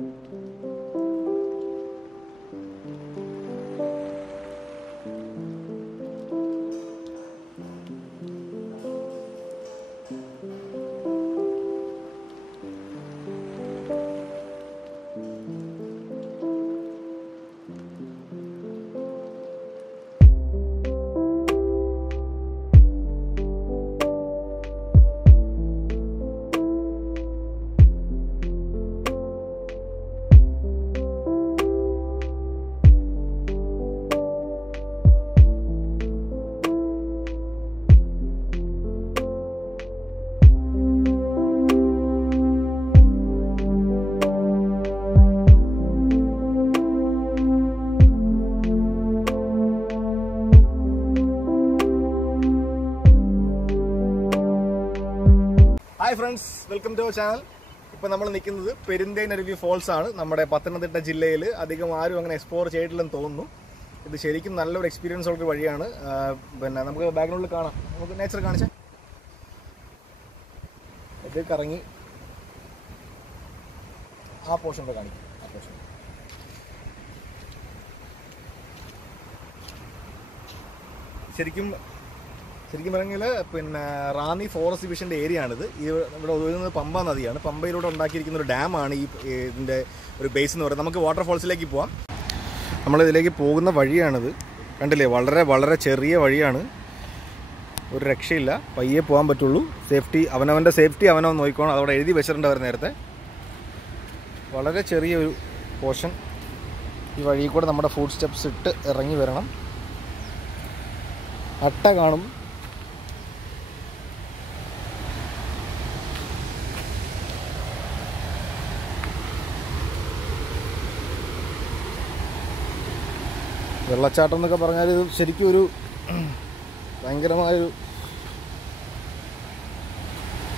Hi friends, welcome to our channel. ഇപ്പോൾ നമ്മൾ നിൽക്കുന്നത് പെരുന്തേനരുവി ഫോൾസ് ആണ്. നമ്മുടെ പത്തനംതിട്ട ജില്ലയിൽ അധികം ആരും അങ്ങനെ എക്സ്പ്ലോർ ചെയ്തിട്ടില്ലെന്ന് തോന്നുന്നു. ഇത് ശരിക്കും നല്ലൊരു എക്സ്പീരിയൻസ് ഉള്ളൊരു വഴിയാണ്. പിന്നെ നമുക്ക് ബാക്ക്ഗ്രൗണ്ടിൽ കാണാം, നമുക്ക് നേച്ചർ കാണിച്ചേ. ഇത് കറങ്ങി ആ പോർഷനിൽ കാണിക്കും. ആ പോർഷൻ ശരിക്കും പറഞ്ഞാൽ പിന്നെ റാന്നി ഫോറസ്റ്റ് ഡിവിഷൻ്റെ ഏരിയ ആണിത്. ഇവിടെ ഒഴുകുന്നത് പമ്പ നദിയാണ്. പമ്പയിലൂടെ ഉണ്ടാക്കിയിരിക്കുന്ന ഒരു ഡാമാണ് ഇതിൻ്റെ ഒരു ബേസ് എന്ന് പറയുന്നത്. നമുക്ക് വാട്ടർഫോൾസിലേക്ക് പോവാം. നമ്മളിതിലേക്ക് പോകുന്ന വഴിയാണിത്. കണ്ടില്ലേ, വളരെ വളരെ ചെറിയ വഴിയാണ്. ഒരു രക്ഷയില്ല, പയ്യെ പോകാൻ പറ്റുള്ളൂ. അവനവൻ്റെ സേഫ്റ്റി അവനവൻ നോക്കിക്കോണം. അതവിടെ എഴുതി വെച്ചിട്ടുണ്ട് അവർ നേരത്തെ. വളരെ ചെറിയൊരു പോർഷൻ. ഈ വഴിയിൽ കൂടെ നമ്മുടെ ഫുഡ് സ്റ്റെപ്സ് ഇട്ട് ഇറങ്ങി വരണം. അട്ട കാണും. വെള്ളച്ചാട്ടം എന്നൊക്കെ പറഞ്ഞാൽ ഇത് ശരിക്കും ഒരു ഭയങ്കരമായൊരു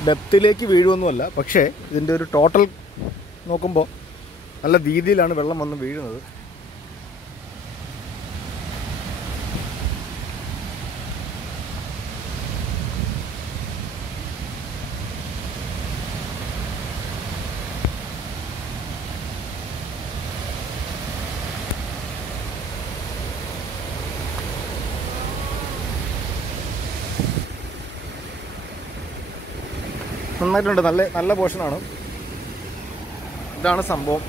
ഡെപ്തിലേക്ക് വീഴുമൊന്നുമല്ല. പക്ഷേ ഇതിൻ്റെ ഒരു ടോട്ടൽ നോക്കുമ്പോൾ നല്ല വീതിയിലാണ് വെള്ളം വന്ന് വീഴുന്നത്. നന്നായിട്ടുണ്ട്, നല്ല പോർഷനാണ്. ഇതാണ് സംഭവം.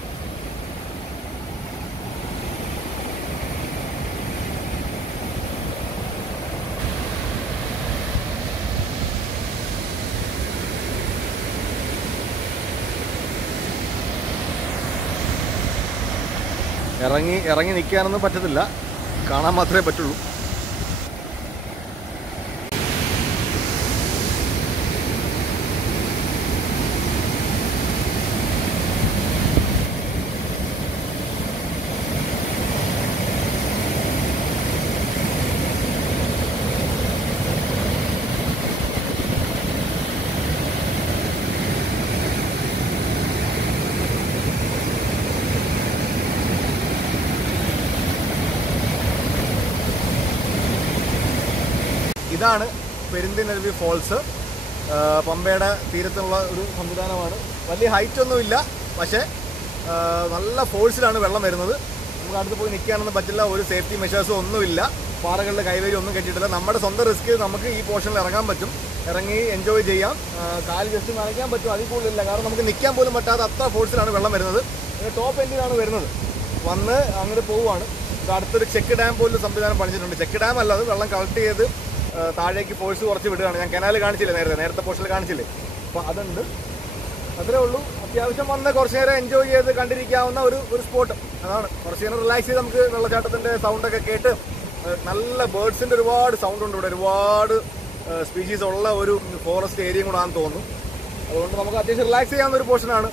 ഇറങ്ങി നിൽക്കാനൊന്നും പറ്റത്തില്ല, കാണാൻ മാത്രമേ പറ്റുള്ളൂ. ഇതാണ് പെരുന്തേനരുവി ഫോൾസ്. പമ്പയുടെ തീരത്തുള്ള ഒരു സംവിധാനമാണ്. വലിയ ഹൈറ്റൊന്നുമില്ല, പക്ഷേ നല്ല ഫോഴ്സിലാണ് വെള്ളം വരുന്നത്. നമുക്ക് അടുത്ത് പോയി നിൽക്കാനൊന്നും പറ്റില്ല. ഒരു സേഫ്റ്റി മെഷേഴ്സും ഒന്നുമില്ല. പാറകളുടെ കൈവരി ഒന്നും കെട്ടിയിട്ടില്ല. നമ്മുടെ സ്വന്തം റിസ്ക് നമുക്ക് ഈ പോർഷനിൽ ഇറങ്ങാൻ പറ്റും. ഇറങ്ങി എൻജോയ് ചെയ്യാം. കാല് ജസ്റ്റ് നനയ്ക്കാൻ പറ്റും, അതിൽ കൂടുതലില്ല. കാരണം നമുക്ക് നിൽക്കാൻ പോലും പറ്റാതെ അത്ര ഫോഴ്സിലാണ് വെള്ളം വരുന്നത്. ടോപ്പ് എൻഡിലാണ് വരുന്നത്. വന്ന് അങ്ങോട്ട് പോവുകയാണ്. ഇത് അടുത്തൊരു ചെക്ക് ഡാം പോലും സംവിധാനം പണിച്ചിട്ടുണ്ട്. ചെക്ക് ഡാം അല്ല, അത് വെള്ളം കളക്ട് ചെയ്ത് താഴേക്ക് ഫോഴ്സ് കുറച്ച് വിടുകയാണ്. ഞാൻ കനാല് കാണിച്ചില്ലേ, നേരത്തെ പോർഷനിൽ കാണിച്ചില്ലേ. അപ്പോൾ അതുണ്ട്, അത്രേ ഉള്ളൂ. അത്യാവശ്യം വന്ന് കുറച്ച് നേരം എൻജോയ് ചെയ്ത് കണ്ടിരിക്കാവുന്ന ഒരു സ്പോട്ട്. അതാണ്, കുറച്ച് നേരം റിലാക്സ് ചെയ്ത് നമുക്ക് വെള്ളച്ചാട്ടത്തിൻ്റെ സൗണ്ടൊക്കെ കേട്ട്. നല്ല ബേർഡ്സിൻ്റെ ഒരുപാട് സൗണ്ട് ഉണ്ട് ഇവിടെ. ഒരുപാട് സ്പീഷീസ് ഉള്ള ഒരു ഫോറസ്റ്റ് ഏരിയയും കൂടെ ആണെന്ന് തോന്നുന്നു. അതുകൊണ്ട് നമുക്ക് അത്യാവശ്യം റിലാക്സ് ചെയ്യാവുന്ന ഒരു പോർഷനാണ്.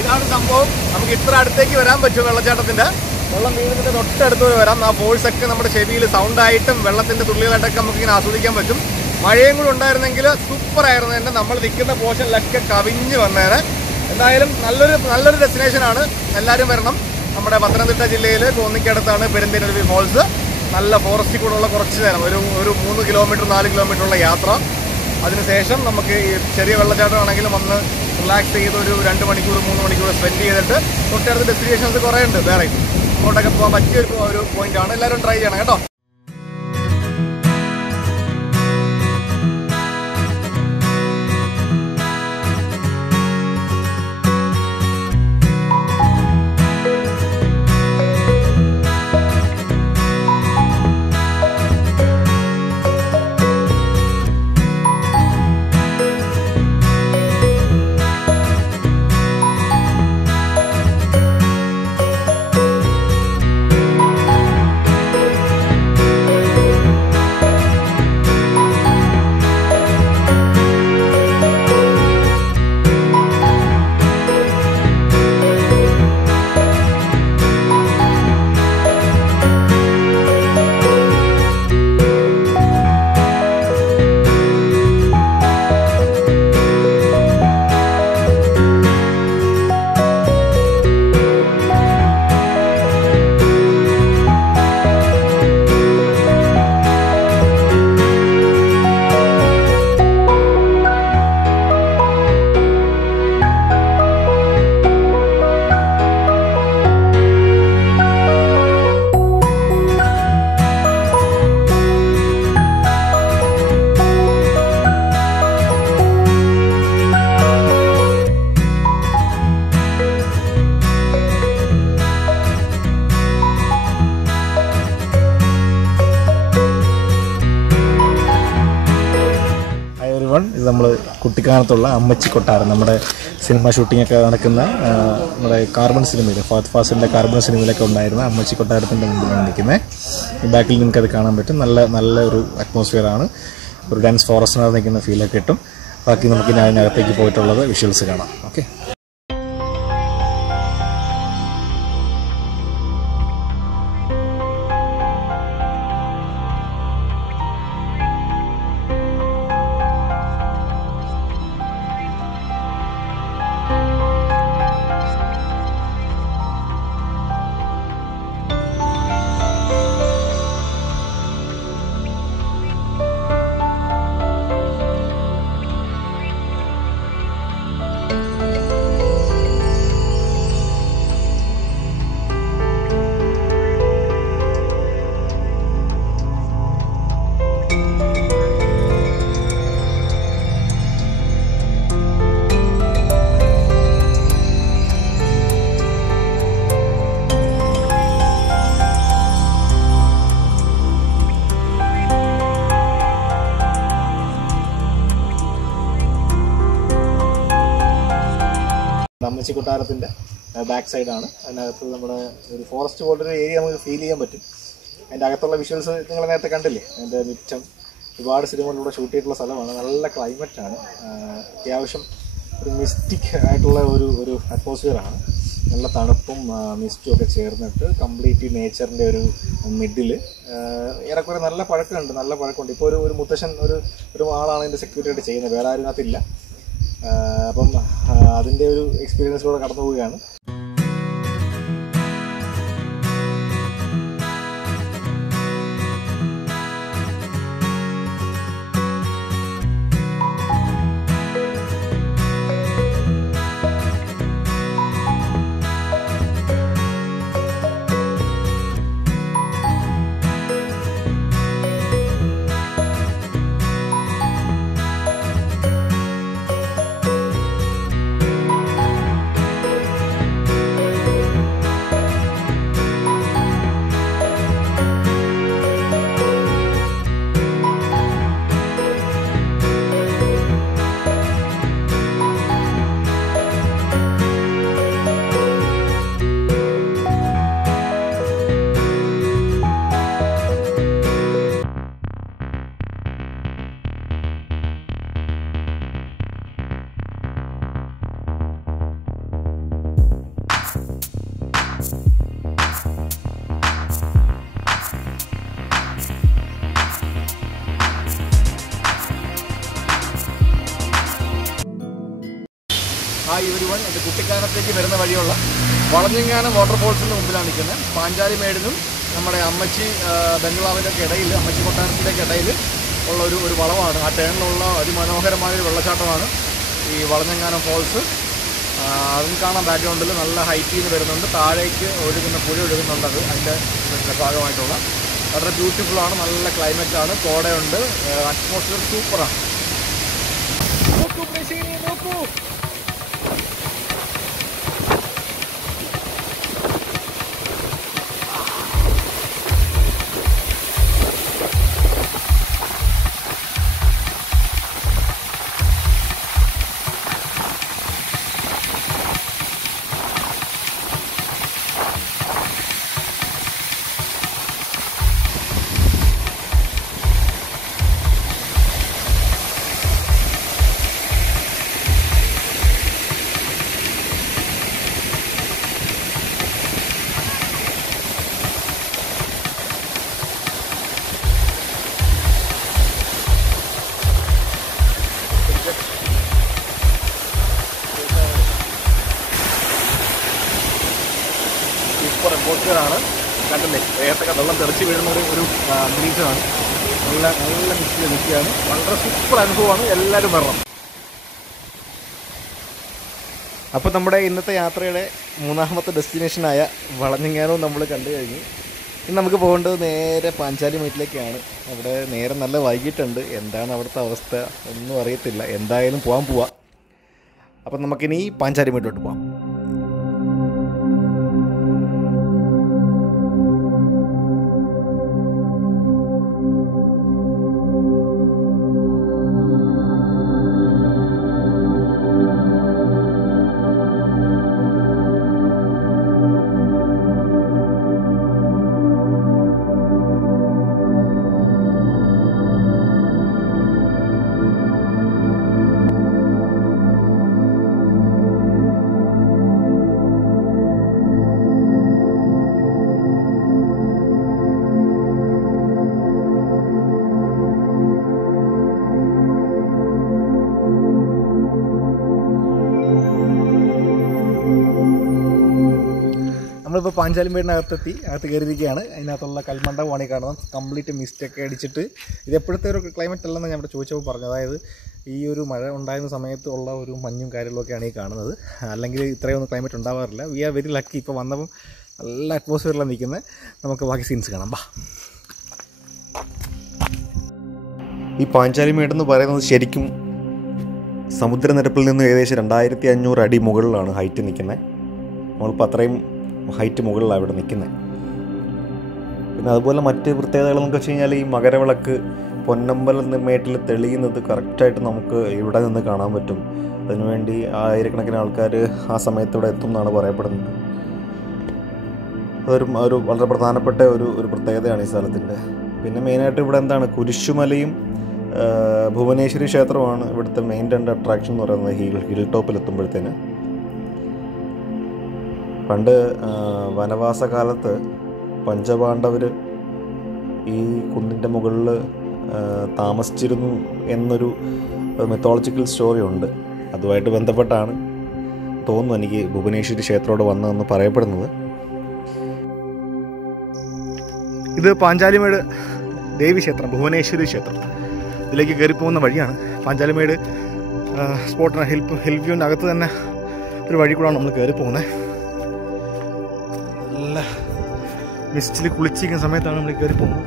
ഇതാണ് സംഭവം. നമുക്ക് ഇത്ര അടുത്തേക്ക് വരാൻ പറ്റും വെള്ളച്ചാട്ടത്തിൻ്റെ. വെള്ളം വീഴുന്നതിൻ്റെ തൊട്ടടുത്ത് വരാം. ആ ഫോഴ്സൊക്കെ നമ്മുടെ ചെവിയിൽ സൗണ്ടായിട്ടും വെള്ളത്തിൻ്റെ തുള്ളികളായിട്ടൊക്കെ നമുക്കിങ്ങനെ ആസ്വദിക്കാൻ പറ്റും. മഴയും കൂടെ ഉണ്ടായിരുന്നെങ്കിൽ സൂപ്പറായിരുന്നു. തന്നെ നമ്മൾ നിൽക്കുന്ന പോർഷനിലൊക്കെ കവിഞ്ഞ് വന്നേനെ. എന്തായാലും നല്ലൊരു ഡെസ്റ്റിനേഷനാണ്. എല്ലാവരും വരണം. നമ്മുടെ പത്തനംതിട്ട ജില്ലയിൽ കോന്നിക്കടുത്താണ് പെരുന്തേനരുവി ഫോൾസ്. നല്ല ഫോറസ്റ്റിൽ കൂടെയുള്ള കുറച്ച് നേരം ഒരു 3 കിലോമീറ്റർ 4 കിലോമീറ്ററുള്ള യാത്ര. അതിനുശേഷം നമുക്ക് ഈ ചെറിയ വെള്ളച്ചാട്ടമാണെങ്കിലും വന്ന് റിലാക്സ് ചെയ്ത് ഒരു 2 മണിക്കൂർ 3 മണിക്കൂർ സ്പെൻഡ് ചെയ്തിട്ട് തൊട്ടടുത്ത് ഡെസ്റ്റിനേഷൻസ് കുറേ ഉണ്ട്. വേറെ അങ്ങോട്ടൊക്കെ പോകാൻ പറ്റിയ ഒരു പോയിന്റാണ്. എല്ലാവരും ട്രൈ ചെയ്യണം കേട്ടോ. ഇത് നമ്മൾ കുട്ടിക്കാലത്തുള്ള അമ്മച്ചി കൊട്ടാരം, നമ്മുടെ സിനിമ ഷൂട്ടിങ്ങൊക്കെ നടക്കുന്ന നമ്മുടെ കാർബൺ സിനിമയിൽ, ഫഹദ് ഫാസിലിൻ്റെ കാർബൺ സിനിമയിലൊക്കെ ഉണ്ടായിരുന്ന അമ്മച്ചി കൊട്ടാരത്തിൻ്റെ മുമ്പിലാണ് നിൽക്കുന്നത്. ഈ ബാക്കിൽ നിങ്ങൾക്കത് കാണാൻ പറ്റും. നല്ല ഒരു അറ്റ്മോസ്ഫിയറാണ്. ഒരു ഡാൻസ് ഫോറസ്റ്റിനകത്ത് നിൽക്കുന്ന ഫീലൊക്കെ കിട്ടും. ബാക്കി നമുക്ക് ഇനി അതിനകത്തേക്ക് പോയിട്ടുള്ളത് വിഷ്വൽസ് കാണാം. ഓക്കെ. അമ്മച്ചി കൊട്ടാരത്തിൻ്റെ ബാക്ക് സൈഡാണ്. അതിനകത്ത് നമ്മുടെ ഒരു ഫോറസ്റ്റ് പോലൊരു ഏരിയ നമുക്ക് ഫീൽ ചെയ്യാൻ പറ്റും. അതിൻ്റെ അകത്തുള്ള വിഷ്വൽസ് നിങ്ങൾ നേരത്തെ കണ്ടില്ലേ. അതിൻ്റെ മിച്ചം ഒരുപാട് സിനിമകളിലൂടെ ഷൂട്ട് ചെയ്തിട്ടുള്ള സ്ഥലമാണ്. നല്ല ക്ലൈമറ്റാണ്. അത്യാവശ്യം ഒരു മിസ്റ്റിക് ആയിട്ടുള്ള ഒരു അറ്റ്മോസ്ഫിയറാണ്. നല്ല തണുപ്പും മിസ്റ്റും ഒക്കെ ചേർന്നിട്ട് കംപ്ലീറ്റ് നേച്ചറിൻ്റെ ഒരു മിഡിൽ ഏറെക്കുറെ നല്ല പഴക്കമുണ്ട്. ഇപ്പോൾ ഒരു മുത്തശ്ശൻ ഒരു ആളാണ് ഇതിൻ്റെ സെക്യൂരിറ്റി ആയിട്ട് ചെയ്യുന്നത്. വേറെ ആരും അതില്ല. അപ്പം അതിൻ്റെ ഒരു എക്സ്പീരിയൻസിലൂടെ കടന്നു പോവുകയാണ്. Hi everyone. ഇത് കുട്ടിക്കാനത്തേക്ക് വരുന്ന വഴിയുള്ള വളഞ്ഞങ്ങാനം വാട്ടർഫോൾസിൻ്റെ മുമ്പിലാണ് നിൽക്കുന്നത്. പാഞ്ചാലിമേടിനും നമ്മുടെ അമ്മച്ചി ബംഗ്ലാവിൻ്റെ ഒക്കെ ഇടയിൽ, അമ്മച്ചി കൊട്ടാരത്തിൻ്റെ ഒക്കെ ഇടയിൽ ഉള്ള ഒരു വളമാണ്. ആ ടേണിലുള്ള അതിമനോഹരമായൊരു വെള്ളച്ചാട്ടമാണ് ഈ വളഞ്ഞങ്ങാനം ഫോൾസ്. അതും കാണാൻ ബാക്ക്ഗ്രൗണ്ടിൽ നല്ല ഹൈറ്റിൽ നിന്ന് വരുന്നുണ്ട്. താഴേക്ക് ഒഴുകുന്ന പുഴ ഒഴുകുന്നുണ്ട്. അതിൻ്റെ ഭാഗമായിട്ടുള്ള വളരെ ബ്യൂട്ടിഫുള്ളാണ്. നല്ല ക്ലൈമറ്റാണ്, കോടയുണ്ട്, അറ്റ്മോസ്ഫിയർ സൂപ്പറാണ്. നോക്കൂ. സൂപ്പർ അറ്റ്മോസ്ഫിയറാണ്. കണ്ടില്ലേ, ഏത്തൊക്കെ വെള്ളം തെറിച്ച് വീഴുന്ന ഒരു അന്തരീക്ഷമാണ്. നല്ല മിക്സിൽ നിൽക്കുകയാണ്. വളരെ സൂപ്പർ അനുഭവമാണ്. എല്ലാവരും വരണം. അപ്പോൾ നമ്മുടെ ഇന്നത്തെ യാത്രയുടെ മൂന്നാമത്തെ ഡെസ്റ്റിനേഷനായ വളഞ്ഞങ്ങാനവും നമ്മൾ കണ്ടു കഴിഞ്ഞു. ഇനി നമുക്ക് പോകേണ്ടത് നേരെ പാഞ്ചാലിമേട്ടിലേക്കാണ്. അവിടെ നേരെ നല്ല വൈകിട്ടുണ്ട്. എന്താണ് അവിടുത്തെ അവസ്ഥ ഒന്നും അറിയത്തില്ല. എന്തായാലും പോവാം. അപ്പം നമുക്കിനി പാഞ്ചാലിമേട്ടോട്ട് പോകാം. നമ്മളിപ്പോൾ പാഞ്ചാലിമേടിനകത്തെത്തി. അകത്ത് കയറിയിരിക്കുകയാണ്. അതിനകത്തുള്ള കൽമണ്ഡപമാണ് ഈ കാണുന്നത്. കംപ്ലീറ്റ് മിസ്റ്റൊക്കെ അടിച്ചിട്ട് ഇത് എപ്പോഴത്തെ ഒരു ക്ലൈമറ്റ് അല്ലെന്ന് ഞാൻ ഇവിടെ ചോദിച്ചപ്പോൾ പറഞ്ഞു. അതായത് ഈ ഒരു മഴ ഉണ്ടായിരുന്ന സമയത്ത് ഉള്ള ഒരു മഞ്ഞും കാര്യങ്ങളൊക്കെയാണ് ഈ കാണുന്നത്. അല്ലെങ്കിൽ ഇത്രയൊന്നും ക്ലൈമറ്റ് ഉണ്ടാവാറില്ല. We are very lucky. ഇപ്പോൾ വന്നപ്പം നല്ല അറ്റ്മോസ്ഫിയറിലാണ് നിൽക്കുന്നത്. നമുക്ക് ബാക്കി സീൻസ് കാണാം. ഈ പാഞ്ചാലിമേടെന്ന് പറയുന്നത് ശരിക്കും സമുദ്രനിരപ്പിൽ നിന്ന് ഏകദേശം 2500 അടി മുകളിലാണ് ഹൈറ്റ് നിൽക്കുന്നത്. നമ്മളിപ്പോൾ അത്രയും ഹൈറ്റ് മുകളിലാണ് ഇവിടെ നിൽക്കുന്നത്. പിന്നെ അതുപോലെ മറ്റ് പ്രത്യേകതകളെന്നൊക്കെ വെച്ച് കഴിഞ്ഞാൽ ഈ മകരവിളക്ക് പൊന്നമ്പലമേട്ടിൽ തെളിയുന്നത് കറക്റ്റായിട്ട് നമുക്ക് ഇവിടെ നിന്ന് കാണാൻ പറ്റും. അതിനുവേണ്ടി ആയിരക്കണക്കിന് ആൾക്കാർ ആ സമയത്ത് ഇവിടെ എത്തും എന്നാണ് പറയപ്പെടുന്നത്. അതൊരു വളരെ പ്രധാനപ്പെട്ട ഒരു പ്രത്യേകതയാണ് ഈ സ്ഥലത്തിൻ്റെ. പിന്നെ മെയിനായിട്ട് ഇവിടെ എന്താണ്, കുരിശുമലയും ഭുവനേശ്വരി ക്ഷേത്രമാണ് ഇവിടുത്തെ മെയിൻ 2 അട്രാക്ഷൻ എന്ന് പറയുന്നത്. ഹിൽ ടോപ്പിലെത്തുമ്പോഴത്തേന് പണ്ട് വനവാസകാലത്ത് പഞ്ചപാണ്ഡവർ ഈ കുന്നിൻ്റെ മുകളിൽ താമസിച്ചിരുന്നു എന്നൊരു മിത്തോളജിക്കൽ സ്റ്റോറി ഉണ്ട്. അതുമായിട്ട് ബന്ധപ്പെട്ടാണ് തോന്നുന്നു എനിക്ക് ഭുവനേശ്വരി ക്ഷേത്രത്തോട് വന്നതെന്ന് പറയപ്പെടുന്നത്. ഇത് പാഞ്ചാലിമേട് ദേവീക്ഷേത്രം, ഭുവനേശ്വരി ക്ഷേത്രം. ഇതിലേക്ക് കയറിപ്പോകുന്ന വഴിയാണ്. പാഞ്ചാലിമേട് സ്പോട്ടിന് ഹിൽ വ്യൂവിൻ്റെ അകത്ത് തന്നെ ഒരു വഴി കൂടാണ് നമ്മൾ കയറി പോകുന്നത്. നല്ല മിസ്റ്റിൽ കുളിച്ചിരിക്കുന്ന സമയത്താണ് നമ്മൾ കയറി പോകുന്നത്.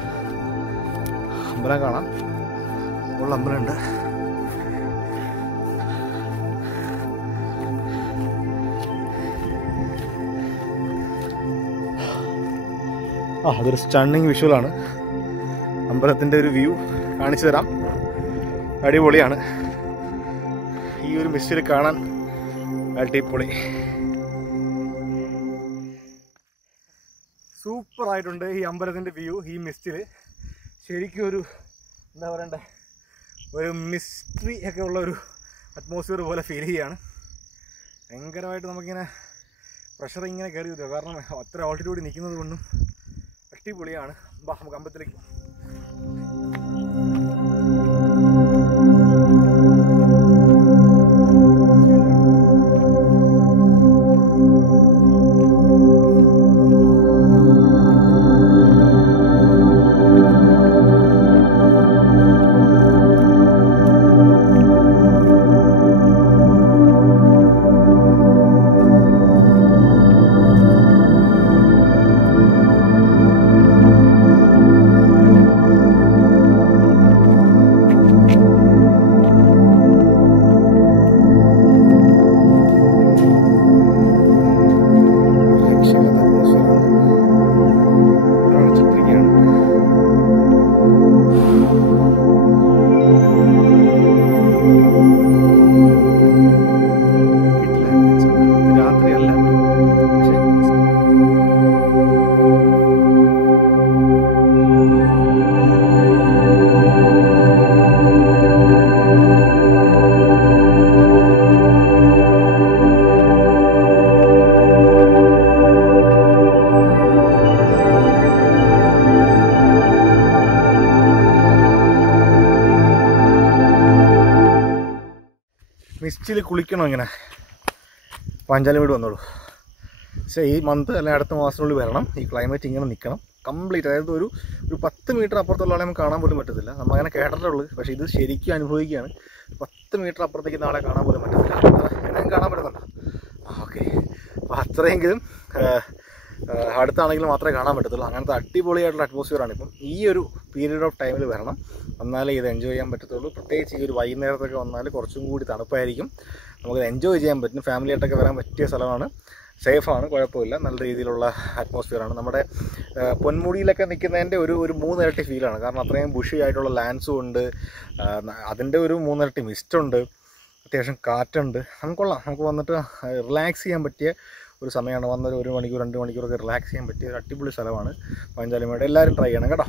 അമ്പലം കാണാം. ഉള്ള അമ്പലമുണ്ട്. അതൊരു സ്റ്റണ്ണിങ് വിഷ്വലാണ്. അമ്പലത്തിൻ്റെ ഒരു വ്യൂ കാണിച്ചു തരാം. അടിപൊളിയാണ്. ഈ ഒരു മിസ്റ്റിൽ കാണാൻ അടിപൊളി, സൂപ്പറായിട്ടുണ്ട് ഈ അമ്പലത്തിൻ്റെ വ്യൂ. ഈ മിസ്റ്റിൽ ശരിക്കും ഒരു എന്താ പറയണ്ടേ, ഒരു മിസ്റ്ററി ഒക്കെ ഉള്ള ഒരു അറ്റ്മോസ്ഫിയർ പോലെ ഫീൽ ചെയ്യുകയാണ്. ഭയങ്കരമായിട്ട് നമുക്കിങ്ങനെ പ്രഷർ ഇങ്ങനെ കയറി വരിക. കാരണം അത്ര ഓൾട്ടിറ്റ്യൂഡ് നിൽക്കുന്നത് കൊണ്ടും അടിപൊളിയാണ്. നമുക്ക് അമ്പലത്തിലേക്ക് ബീച്ചിൽ കുളിക്കണം ഇങ്ങനെ പാഞ്ചാലിമേട് വന്നോളൂ. പക്ഷേ ഈ മന്ത് അല്ലെങ്കിൽ അടുത്ത മാസത്തിനുള്ളിൽ വരണം. ഈ ക്ലൈമറ്റ് ഇങ്ങനെ നിൽക്കണം കംപ്ലീറ്റ്. അതായത് ഒരു 10 മീറ്റർ അപ്പുറത്തുള്ള ആളെ നമുക്ക് കാണാൻ പോലും പറ്റത്തില്ല. നമ്മളങ്ങനെ കേട്ടിട്ടുള്ളൂ, പക്ഷേ ഇത് ശരിക്കും അനുഭവിക്കുകയാണ്. 10 മീറ്റർ അപ്പുറത്തേക്ക് നാളെ കാണാൻ പോലും പറ്റത്തില്ല. എന്നെയും കാണാൻ പറ്റുന്നുണ്ടോ? ഓക്കെ. അപ്പോൾ അത്രയെങ്കിലും അടുത്താണെങ്കിലും മാത്രമേ കാണാൻ പറ്റത്തുള്ളൂ. അങ്ങനത്തെ അടിപൊളിയായിട്ടുള്ള അറ്റ്മോസ്ഫിയറാണ് ഇപ്പം. ഈ ഒരു പീരീഡ് ഓഫ് ടൈമിൽ വരണം, വന്നാലേ ഇത് എൻജോയ് ചെയ്യാൻ പറ്റത്തുള്ളൂ. പ്രത്യേകിച്ച് ഈ ഒരു വൈകുന്നേരത്തൊക്കെ വന്നാൽ കുറച്ചും കൂടി തണുപ്പായിരിക്കും, നമുക്കത് എൻജോയ് ചെയ്യാൻ പറ്റും. ഫാമിലിയായിട്ടൊക്കെ വരാൻ പറ്റിയ സ്ഥലമാണ്, സേഫാണ്, കുഴപ്പമില്ല, നല്ല രീതിയിലുള്ള അറ്റ്മോസ്ഫിയറാണ്. നമ്മുടെ പൊന്മുടിയിലൊക്കെ നിൽക്കുന്നതിൻ്റെ ഒരു 3 ഇരട്ടി ഫീലാണ്. കാരണം അത്രയും ബുഷി ആയിട്ടുള്ള ലാൻഡ്സും ഉണ്ട്, അതിൻ്റെ ഒരു 3 ഇരട്ടി മിസ്റ്റുണ്ട്, അത്യാവശ്യം കാറ്റുണ്ട്. നമുക്കുള്ള നമുക്ക് വന്നിട്ട് റിലാക്സ് ചെയ്യാൻ പറ്റിയ ഒരു സമയമാണ്. വന്നൊരു 1 മണിക്കൂർ 2 മണിക്കൂറൊക്കെ റിലാക്സ് ചെയ്യാൻ പറ്റിയ ഒരു അടിപൊളി സ്ഥലമാണ് പാഞ്ചാലിമേട്. എല്ലാവരും ട്രൈ ചെയ്യണം കേട്ടോ.